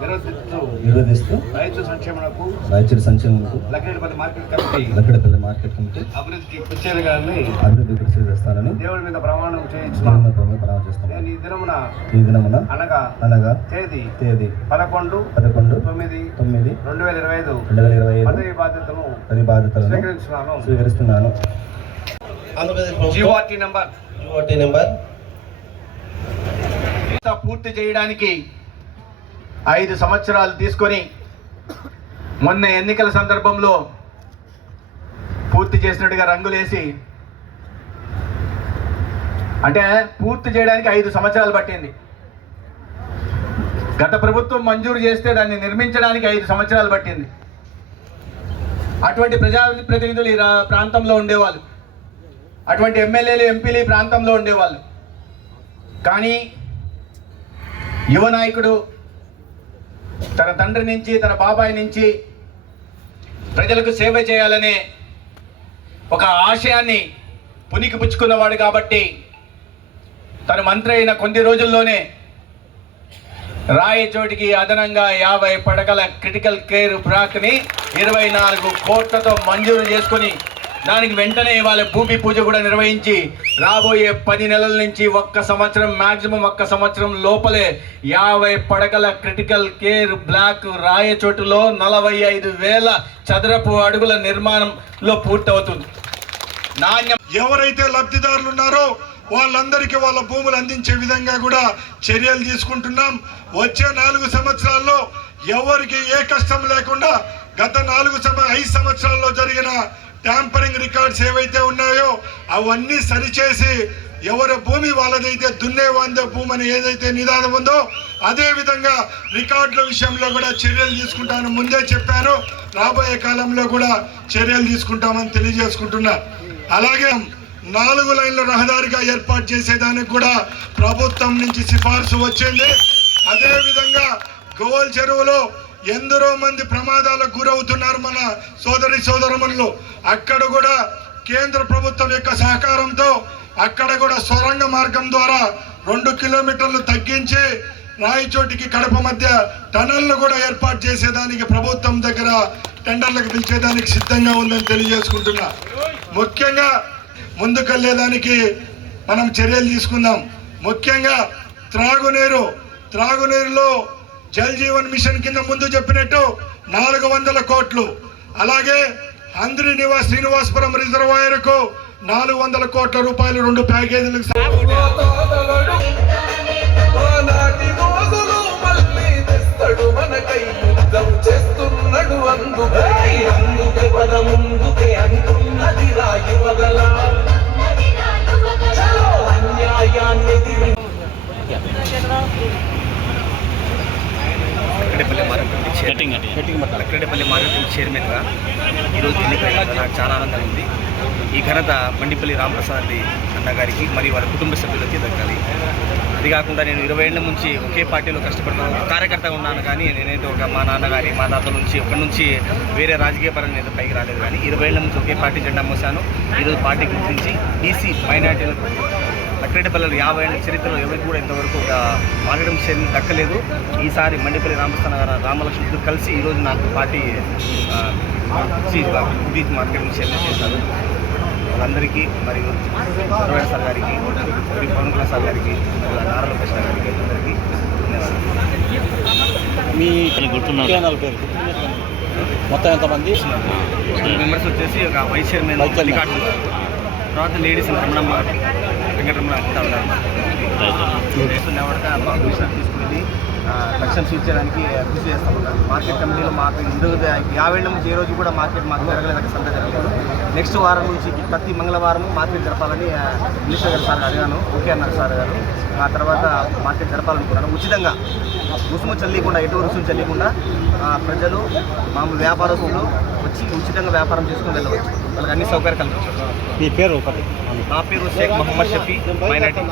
నిర్వహిస్తూ రైతు సంక్షేమకు రైతుల సంక్షేమకు లక్కడపల్లి మార్కెట్ కమిటీ అభివృద్ధికి కృషి చేస్తానని దేవుడి మీద ప్రమాణం చేస్తున్నాను. నేను ఈ దినమున అనగా తేదీ 11/9/2025 పదవి బాధ్యతలను స్వీకరిస్తున్నాను. జీవోటీ నెంబర్ పూర్తి చేయడానికి 5 సంవత్సరాలు తీసుకొని మొన్న ఎన్నికల సందర్భంలో పూర్తి చేసినట్టుగా రంగులేసి, అంటే పూర్తి చేయడానికి 5 సంవత్సరాలు పట్టింది. గత ప్రభుత్వం మంజూరు చేస్తే దాన్ని నిర్మించడానికి 5 సంవత్సరాలు పట్టింది. అటువంటి ప్రజాప్రతినిధులు ఈ ప్రాంతంలో ఉండేవాళ్ళు, అటువంటి ఎమ్మెల్యేలు ఎంపీలు ఈ ప్రాంతంలో ఉండేవాళ్ళు. కానీ యువ నాయకుడు తన తండ్రి నుంచి తన బాబాయ్ నుంచి ప్రజలకు సేవ చేయాలనే ఒక ఆశయాన్ని పునికి పుచ్చుకున్నవాడు కాబట్టి తను మంత్రి అయిన కొన్ని రోజుల్లోనే రాయచోటికి అదనంగా 50 పడకల క్రిటికల్ కేర్ బ్లాక్ని 24 కోట్లతో మంజూరు చేసుకొని దానికి వెంటనే వాళ్ళ భూమి పూజ కూడా నిర్వహించి రాబోయే 10 నెలల నుంచి మ్యాక్సిమం ఒక్క సంవత్సరం లోపలే 50 పడకల క్రిటికల్ కేర్ బ్లాక్ రాయచోటులో 45,000 చదరపు అడుగుల నిర్మాణంలో పూర్తవుతుంది. ఎవరైతే లబ్ధిదారులు ఉన్నారో వాళ్ళందరికీ వాళ్ళ భూములు అందించే విధంగా కూడా చర్యలు తీసుకుంటున్నాం. వచ్చే 4 సంవత్సరాల్లో ఎవరికి ఏ కష్టం లేకుండా గత 5 సంవత్సరాల్లో జరిగిన ట్యాంపరింగ్ రికార్డ్స్ ఏవైతే ఉన్నాయో అవన్నీ సరిచేసి ఎవరి భూమి వాళ్ళదైతే దున్నేవాందే భూమి అని ఏదైతే నిదానం ఉందో అదే విధంగా రికార్డుల విషయంలో కూడా చర్యలు తీసుకుంటాను ముందే చెప్పాను. రాబోయే కాలంలో కూడా చర్యలు తీసుకుంటామని తెలియజేసుకుంటున్నా. అలాగే 4 లైన్ల రహదారిగా ఏర్పాటు చేసేదానికి కూడా ప్రభుత్వం నుంచి సిఫార్సు వచ్చింది. అదే విధంగా గోల్ చెరువులో ఎందరో మంది ప్రమాదాలకు గురవుతున్నారు మన సోదరమణులు. అక్కడ కూడా కేంద్ర ప్రభుత్వం యొక్క సహకారంతో అక్కడ కూడా సొరంగ మార్గం ద్వారా 2 కిలోమీటర్లు తగ్గించి రాయచోటికి కడప మధ్య టనల్ను కూడా ఏర్పాటు చేసేదానికి ప్రభుత్వం దగ్గర టెండర్లకు పిలిచేదానికి సిద్ధంగా ఉందని తెలియజేసుకుంటున్నా. ముఖ్యంగా ముందుకెళ్లేదానికి మనం చర్యలు తీసుకుందాం. ముఖ్యంగా త్రాగునీరులో జల్ జీవన్ మిషన్ కింద ముందు చెప్పినట్టు 400 కోట్లు, అలాగే అంద్రి నివాస్ శ్రీనివాసపురం రిజర్వాయర్కు 400 కోట్ల రూపాయలు 2 ప్యాకేజీలకు లక్కడపల్లి మార్కెటింగ్ చైర్మన్గా ఈరోజు ఎన్నికైన నాకు చాలా ఆనందంగా ఉంది. ఈ ఘనత మండిపల్లి రామప్రసాద్ అన్న గారికి మరియు వారి కుటుంబ సభ్యులకి దక్కాలి. అది కాకుండా నేను 20 ఏళ్ల నుంచి ఒకే పార్టీలో కష్టపడుతున్నాను, కార్యకర్తగా ఉన్నాను. కానీ నేనైతే మా నాన్నగారి మా తాతల నుంచి ఒకరి నుంచి వేరే రాజకీయ పరంగా నేను పైకి రాలేదు. కానీ 20 ఏళ్ల నుంచి ఒకే పార్టీ జెండా మోసాను. ఈరోజు పార్టీ గురించి బీసీ మైనార్టీలకు లక్కడపల్లి 50 ఏళ్ల చరిత్రలో ఎవరికి కూడా ఇంతవరకు ఒక మార్కెటింగ్ చైర్మన్ దక్కలేదు. ఈసారి మండిపల్లి రామలక్ష్మణుడు కలిసి ఈరోజు నాకు పార్టీ మార్కెటింగ్ చైర్మన్ చేశారు. వాళ్ళందరికీ మరియు సర్వేడ్ సార్ గారికి, మరియు పవన్ కళ్యాణ్ సార్ గారికి, మరియు నారా లోకేష్ గారికి అందరికీ మీ గుర్తున్నారు పేరు మొత్తం ఎంతమంది మెంబర్స్ వచ్చేసి ఒక వైస్ చైర్మన్ మల్లికార్జున, తర్వాత లేడీస్ రమణమ్మ, వెంకటరమణ ఎవరికా మాకు విషయాలు తీసుకుని లక్ష్యం తీర్చడానికి కృషి చేస్తామన్నారు. మార్కెట్ కమిటీలో మాకు 50 ఏళ్ల నుంచి ఏ రోజు కూడా మార్కెట్ మాకు జరగలేదు, సంత జరగలేదు. నెక్స్ట్ వారం నుంచి ప్రతి మంగళవారము మార్కెట్ జరపాలని మినిస్టర్ గారు సార్ అడిగాను. ఓకే అన్నారు సార్ గారు. ఆ తర్వాత మార్కెట్ జరపాలనుకున్నాను. ఉచితంగా రుసుము చెల్లికుండా, ఎటు రుసుము చెల్లికుండా ప్రజలు మామూలు వ్యాపారస్తులు వచ్చి ఉచితంగా వ్యాపారం చేసుకుని వెళ్ళవచ్చు. వాళ్ళకి అన్ని సౌకర్యాలు కల్పించారు. మీ పేరు? నా పేరు షేక్ మొహమ్మద్ షఫీ, మైనార్టీ.